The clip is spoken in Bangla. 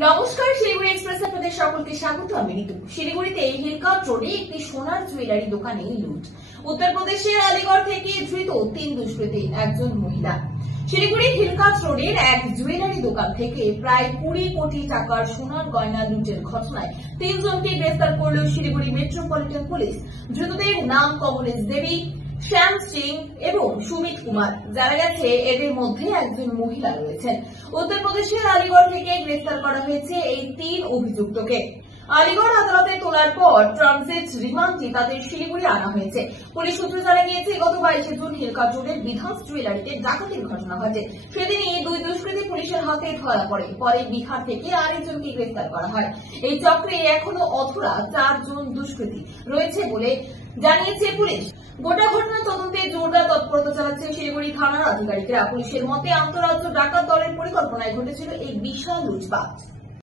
নমস্কার, শিলিগুড়ি এক্সপ্রেস আপনাদের সকলকে স্বাগত। আমি ঋতু। শিলিগুড়িতে হিলকাট রোডে একটি সোনার জুয়েলারি দোকানে লুট। উত্তরপ্রদেশের আলিগড় থেকে ধৃত 3 দুষ্কৃতী, একজন মহিলা। শিলিগুড়ি হিলকাট রোডের এক জুয়েলারি দোকান থেকে প্রায় 20 কোটি টাকার সোনার গয়না লুটের ঘটনায় 3 জনকে গ্রেফতার করল শিলিগুড়ি মেট্রোপলিটন পুলিশ। ধৃতদের নাম কমলেশ দেবী, শ্যাম সিং এবং সুমিত কুমার। জানা গেছে এদের মধ্যে একজন মহিলা রয়েছেন। উত্তরপ্রদেশের আলিগড় থেকে গ্রেফতার করা হয়েছে এই 3 অভিযুক্তকে। আলিগড় আদালতে তোলার পর ট্রানজিট রিমান্ডে তাদের শিলিগুড়ি আনা হয়েছে। পুলিশ সূত্রে জানা গিয়েছে, গত 22 জুন হিলকাট রোডের বিধান জুয়েলারিতে ডাকাতির ঘটনা ঘটে। সেদিনই 2 দুষ্কৃতী পুলিশের হাতে ধরা পড়ে। পরে বিহার থেকে আরেকজনকে গ্রেফতার করা হয়। এই চক্রে এখনো অধরা 4 জন দুষ্কৃতী রয়েছে বলে জানিয়েছে পুলিশ। গোটা ঘটনা তদন্তে জোরদার তৎপরতা চালাচ্ছে শিলিগুড়ি থানার আধিকারিকরা। পুলিশের মতে আন্তঃরাজ্য ডাকাত দলের পরিকল্পনায় ঘটেছিল এই বিশাল লুটপাট।